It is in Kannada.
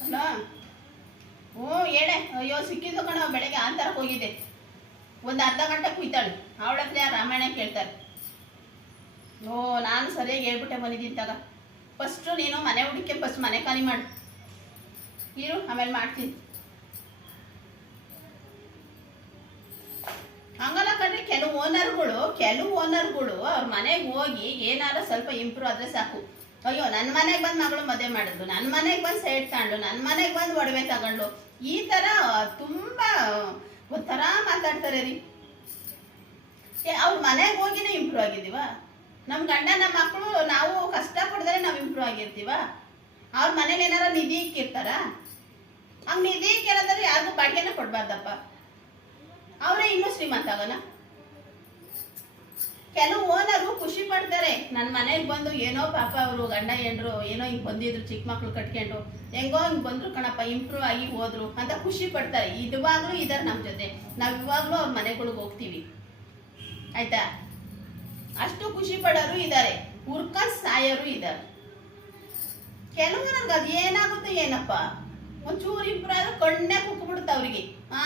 ಹಲೋ ಹ್ಞೂ, ಹೇಳೆ. ಅಯ್ಯೋ, ಸಿಕ್ಕಿದ್ದು ಕಣ, ಬೆಳಗ್ಗೆ ಆಂತರಕ್ಕೆ ಹೋಗಿದ್ದೆ. ಒಂದು ಅರ್ಧ ಗಂಟೆ ಕುಯ್ತಾಳೆ. ಅವಳ ಹತ್ರ ರಾಮಾಯಣ ಕೇಳ್ತಾರೆ. ಓ, ನಾನು ಸರಿಯಾಗಿ ಹೇಳ್ಬಿಟ್ಟೆ ಬಂದಿದ್ದೀನಿ ತಗ ಫಸ್ಟು ನೀನು ಮನೆ ಹುಡುಕಿ ಫಸ್ಟ್ ಮನೆ ಖಾಲಿ ಮಾಡು. ಇರು, ಆಮೇಲೆ ಮಾಡ್ತೀನಿ. ಕೆಲವು ಓನರ್ಗಳು ಕೆಲವು ಓನರ್ಗಳು ಅವ್ರ ಮನೆಗೆ ಹೋಗಿ ಏನಾರ ಸ್ವಲ್ಪ ಇಂಪ್ರೂವ್ ಆದ್ರೆ ಸಾಕು. ಅಯ್ಯೋ ನನ್ನ ಮನೆಗೆ ಬಂದು ಮಗಳು ಮದುವೆ ಮಾಡಿದ್ಲು ನನ್ನ ಮನೆಗೆ ಬಂದು ಸೈಡ್ ತಗೊಂಡು ನನ್ನ ಮನೆಗೆ ಬಂದು ಒಡವೆ ತಗೊಂಡು ಈ ಥರ ತುಂಬಾ ಒಂಥರ ಮಾತಾಡ್ತಾರೆ ರೀ. ಅವ್ರ ಮನೆಗೆ ಹೋಗಿನೇ ಇಂಪ್ರೂವ್ ಆಗಿದ್ದೀವ? ನಮ್ಮ ಗಂಡ ನಮ್ಮ ಮಕ್ಕಳು ನಾವು ಕಷ್ಟ ಪಡಿದ್ರೆ ನಾವು ಇಂಪ್ರೂವ್ ಆಗಿರ್ತೀವ? ಅವ್ರ ಮನೇಲಿ ಏನಾರ ನಿಧಿ ಇಕ್ಕಿರ್ತಾರ? ಅವ್ರು ನಿಧಿ ಕೇಳಿದ್ರೆ ಯಾರಿಗೂ ಬಾಡಿಗೆನ ಕೊಡ್ಬಾರ್ದಪ್ಪ. ಅವರೇ ಇನ್ನೂ ಶ್ರೀಮಂತ ಆಗೋಣ ಕೆಲವು ಓನರು ಖುಷಿ ಪಡ್ತಾರೆ. ನನ್ನ ಮನೆಗೆ ಬಂದು ಏನೋ ಪಾಪ ಅವರು ಗಂಡ ಹೆಂಡ್ರು ಏನೋ ಹಿಂಗೆ ಬಂದಿದ್ರು ಚಿಕ್ಕ ಮಕ್ಳು ಕಟ್ಕೊಂಡು. ಹೆಂಗೋ ಹಿಂಗೆ ಬಂದ್ರು ಕಣಪ್ಪ ಇಂಪ್ರೂವ್ ಆಗಿ ಹೋದ್ರು ಅಂತ ಖುಷಿ ಪಡ್ತಾರೆ. ಇದುವಾಗ್ಲೂ ಇದಾರೆ ನಮ್ಮ ಜೊತೆ. ನಾವು ಇವಾಗಲೂ ಅವ್ರ ಮನೆಗಳಿಗೆ ಹೋಗ್ತೀವಿ. ಆಯ್ತಾ? ಅಷ್ಟು ಖುಷಿ ಪಡೋರು ಇದ್ದಾರೆ ಹುರ್ಕ ಸಾಯೋರು ಇದ್ದಾರೆ ಕೆಲವು ಅದು ಏನಾಗುತ್ತೆ ಏನಪ್ಪ? ಒಂಚೂರು ಇಂಪ್ರೂವ್ ಆದ್ರೆ ಕಣ್ಣೇ ಕುಕ್ಬಿಡುತ್ತೆ ಅವ್ರಿಗೆ. ಹಾ.